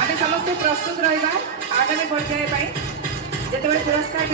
ଆମେ ସମସ୍ତେ ପ୍ରସ୍ତୁତ ରହିବା ଆଗାମୀ ପର୍ଯ୍ୟାୟ ପାଇଁ ଯେତେବେଳେ ପୁରସ୍କାର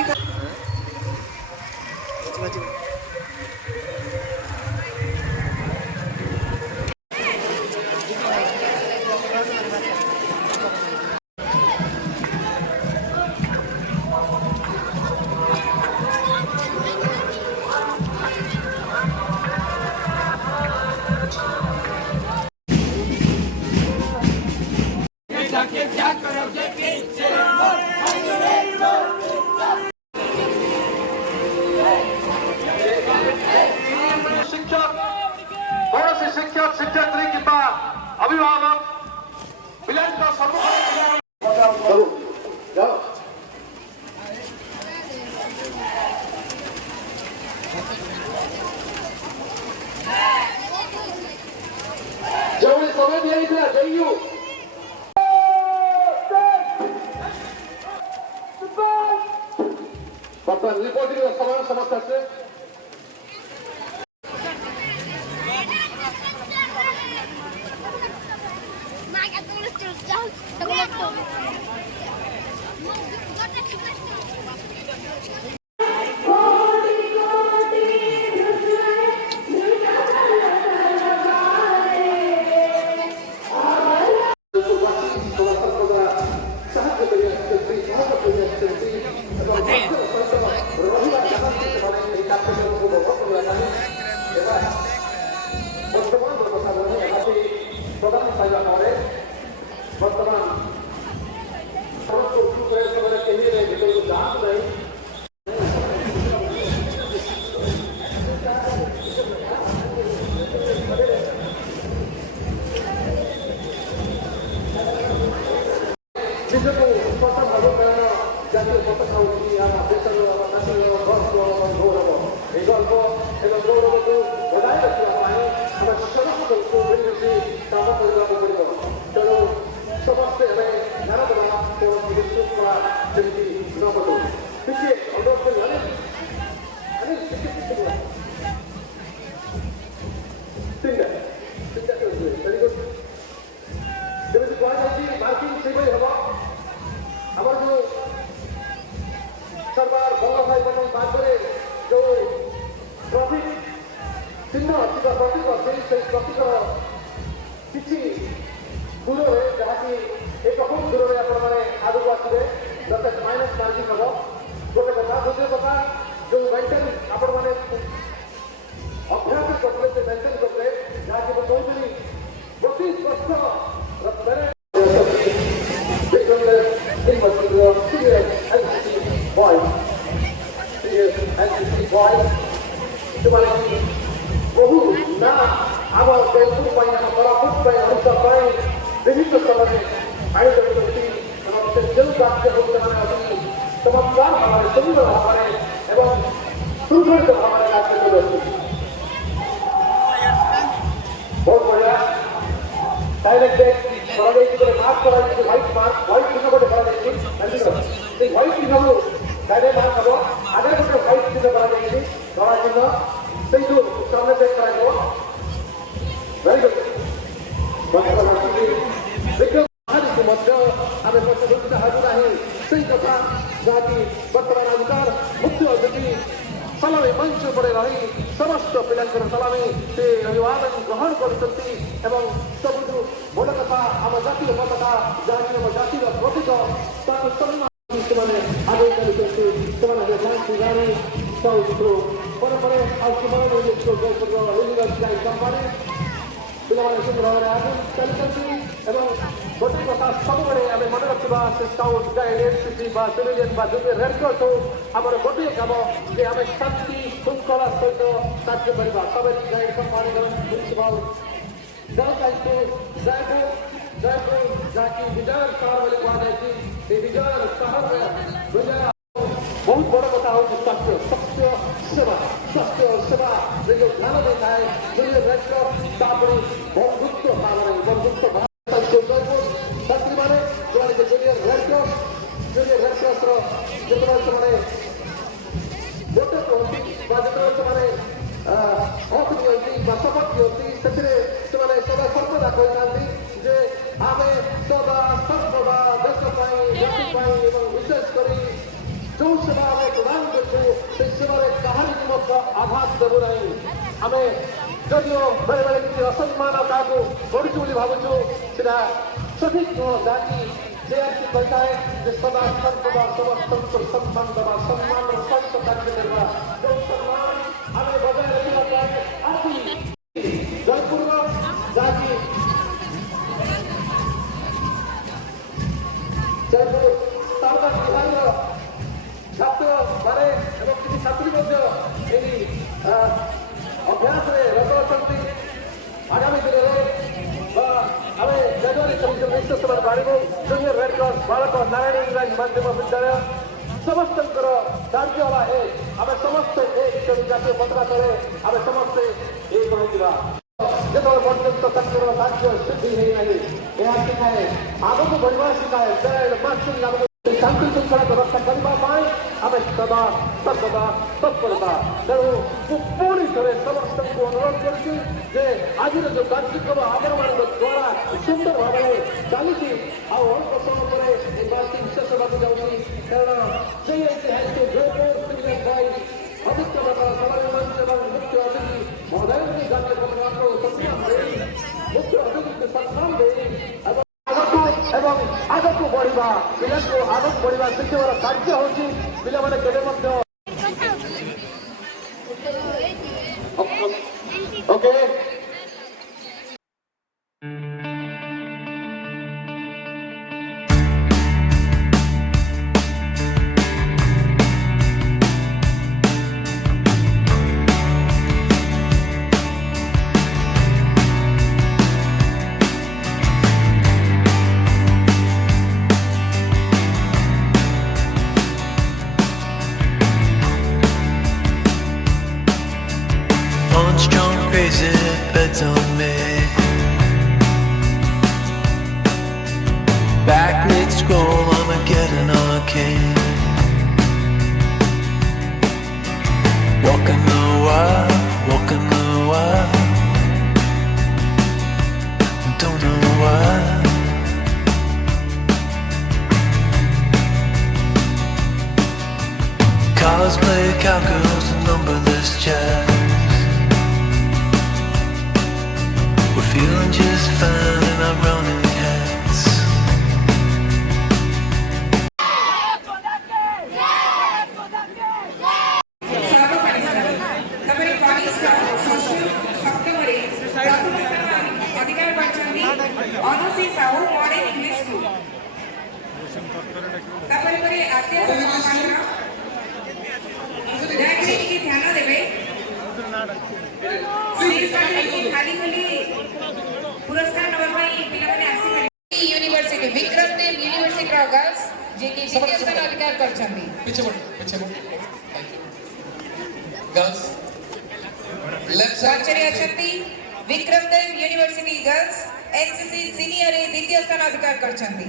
शिक्षक शिक्षयित्री किंवा अभिभावक पिलांच्या जेवढी सभेत यायचं जयू ବର୍ତ୍ତମାନ ରିପୋର୍ଟିଂ ସମୟ ସମସ୍ତ আছে सरदार वल्लभ भाई पटेल पाखरे जो ट्रॉफी चिन्ह अच्छी प्रतीक अच्छे से प्रतीक किसी दूर में जहाँकि एक बहुत दूर में आपण मैंने आगे आसवे जैसे माइनस मार्किंग हम गोटे कथा दूसरे कथा जो मेन्टेन आपण मैंने अभ्यास करते से मेन्टेन करते जहाँकि मैं कहूँगी 32 वर्ष बहु ना आम जयपुर कोरापुट ओडिशा विभिन्न स्थल में आयोजन करती जो राज्य चमत्कार भाव सुंदर भाव एवं सुदृढ़ भाव राज्य कर बहुत बढ़िया डायरेक्ट मार्क कर व्हाइट चिन्ह गोटे कर व्हाइट चिन्ह डायरेक्ट मार्क हम आगे गोटे व्हाइट चिन्ह कर धड़ा चिन्ह से जो सामने चेक कराइब वेरी गुड आम पचुटा हजू ना से कथा जहाँकि बर्तमान अधिकार मुख्य अतिथि सलामी मंच पड़े रही समस्त पिलांकर सलामी से अभिवादन ग्रहण कर सबुठ बड़ कथा आम जातीय पताका जहाँकि आम जातिर प्रतीक आगे चलती ପରେ ଆଉ ପିଲାମାନେ ସୁନ୍ଦର ଭାବରେ ଚାଲିଛନ୍ତି ଏବଂ ଗୋଟିଏ କଥା ସବୁବେଳେ ଆମେ ମନେ ରଖିବା ସେ ସ୍କାଉଟ୍ ଗାଇଡ୍ ଏନ୍ସିସି ବା ସିଭିଲିୟନ୍ ବା ଜୁନିୟର ରେଡ୍କ୍ରସ୍ ହଉ ଆମର ଗୋଟିଏ କାମ ଯେ ଆମେ ଶାନ୍ତି ଶୃଙ୍ଖଳା ସହିତ କାର୍ଯ୍ୟ କରିବା ସବେତ ଗାଇଡ୍ ସମ୍ମାନ ପ୍ରିନ୍ସିପାଲ ଯାହାକୁ ଜୟପୁର ଯାହାକି ବିଜୟ ସହର ବୋଲି କୁହାଯାଇଛି ସେ ବିଜୟ ସହରରେ ବିଜୟ बहुत बड़ कथा हूँ स्वास्थ्य सेवा जो ध्यान देता है जूनियर रेडक्रॉस बंधुत्व भाव छात्री मैंने जो जूनियर रेडक्रॉस जो गोटे कहती जो अफ दिखती शपथ दिखती से सर्वदा କହିଥାନ୍ତି ଯେ ଆମେ ସଦା ସର୍ବଦା ଦେଶ ପାଇଁ ଜାତି ପାଇଁ ଏବଂ ବିଶେଷ କରି ଯେଉଁ ସେବା ଆମେ ପ୍ରଦାନ କରୁଛୁ ସେ ସେବାରେ କାହାରିକୁ ମଧ୍ୟ ଆଘାତ ଦେବୁ ନାହିଁ। ଆମେ ଯଦିଓ ବେଳେବେଳେ କିଛି ଅସମ୍ମାନ କାହାକୁ କରୁଛୁ ବୋଲି ଭାବୁଛୁ ସେଟା ସଠିକ ନୁହଁ। ଯାହାକି ସେ ଆସି କହିଥାଏ ଯେ ସଦା ସର୍ବଦା ସମସ୍ତଙ୍କୁ ସମ୍ମାନ ଦେବା, ସମ୍ମାନର ସହିତ କାର୍ଯ୍ୟ କରିବା। ଯେଉଁ ସମ୍ମାନ ଆମେ ବଜାୟ ରଖିବା ପାଇଁ ଆଜି ଜୟପୁରର ଯାହାକି ଜୟପୁର ତାଲୁକା ବିଭାଗର ଛାତ୍ରମାନେ ଏବଂ କିଛି ଛାତ୍ରୀ ମଧ୍ୟ ଏହି ଅଭ୍ୟାସରେ ରତ ଅଛନ୍ତି। ଆଗାମୀ ଦିନରେ ଆମେ ଜାନୁଆରୀ 26 ବିଶ୍ୱ ସଭାରେ ବାହାରିବୁ। ଜୁନିୟର ରେଡ୍ କ୍ରସ୍ ବାଳକ ନାରାୟଣ ଇଂରାଜୀ ମାଧ୍ୟମ ବିଦ୍ୟାଳୟ ସମସ୍ତଙ୍କର କାର୍ଯ୍ୟ ହେଲା ଆମେ ସମସ୍ତେ ଜାତୀୟ ପତାକା ତଳେ ଆମେ ସମସ୍ତେ ଏକ ହୋଇଯିବା। ଯେତେବେଳେ ପର୍ଯ୍ୟନ୍ତ ତାଙ୍କର କାର୍ଯ୍ୟ ସିଦ୍ଧି ହେଇନାହିଁ ଏହା ଶିଖାଏ ଆଗକୁ ବଢ଼ିବା ଶିଖାଏ। ଶାନ୍ତି ଶୃଙ୍ଖଳା ବ୍ୟବସ୍ଥା କରିବା ପାଇଁ ଆମେ ସଦା ସର୍ବଦା ତତ୍ପରତା। ତେଣୁ ମୁଁ ପୁଣି ଥରେ ସମସ୍ତଙ୍କୁ ଅନୁରୋଧ କରୁଛି ଯେ ଆଜିର ଯେଉଁ କାର୍ଯ୍ୟକ୍ରମ ଆପଣମାନଙ୍କ ଦ୍ୱାରା ସୁନ୍ଦର ଭାବରେ ଚାଲିଛି ଆଉ ଅଳ୍ପ ସମୟ ପରେ ନିର୍ବାଚନ ଶେଷ ହେବାକୁ ଯାଉଛି। କାରଣ ସେଇ ଐତିହାସିକ ଜୟପୁର ସିଭିଲିଆନ୍ ବାଇ ଅଭିଜ୍ଞତା ସଭାରେ ମଞ୍ଚ ଏବଂ ମୁଖ୍ୟ ଅତିଥି ମହୋଦୟଙ୍କୁ ଜାତୀୟ ପତାକାକୁ ସମ୍ମାନ ଦେଇ ମୁଖ୍ୟ ଅତିଥିଙ୍କୁ ସମ୍ମାନ ଦେଇ ଏବଂ ଆଗକୁ ବଢ଼ିବା ପିଲାଙ୍କୁ ଆଗକୁ ବଢ଼ିବା ଶିଖିବାର କାର୍ଯ୍ୟ ହେଉଛି ପିଲାମାନେ କେବେ ମଧ୍ୟ okay Strong, crazy bets on me. Backlit scroll, Armageddon arcane. Walking the wild. Don't know why. Cosplay cowgirls and numberless chats. We're feeling just fine in our running hats. ଅଧିକାର କରିଛନ୍ତି Anushree Sahu model English school. ତାପରେ ପରେ ଆଦ୍ୟାସ ମହାପାତ୍ର ଯାହାକି ଟିକେ ଧ୍ୟାନ ଦେବେ। ଖାଲି ପୁରସ୍କାର ନେବା ପାଇଁ ପିଲାମାନେ ଆସିପାରିବେ। University Vikram Dev university of girls जिनकी द्वितीय स्थान अधिकार କରିଛନ୍ତି। पीछे बढ़ो गर्ल्स लेफ्ट साइड आचार्य अछंती Vikram Dev university girls NCC senior द्वितीय स्थान अधिकार କରିଛନ୍ତି।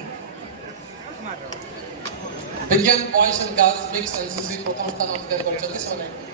विज्ञान boys and girls mix NCC प्रथम स्थान अधिकार କରିଛନ୍ତି।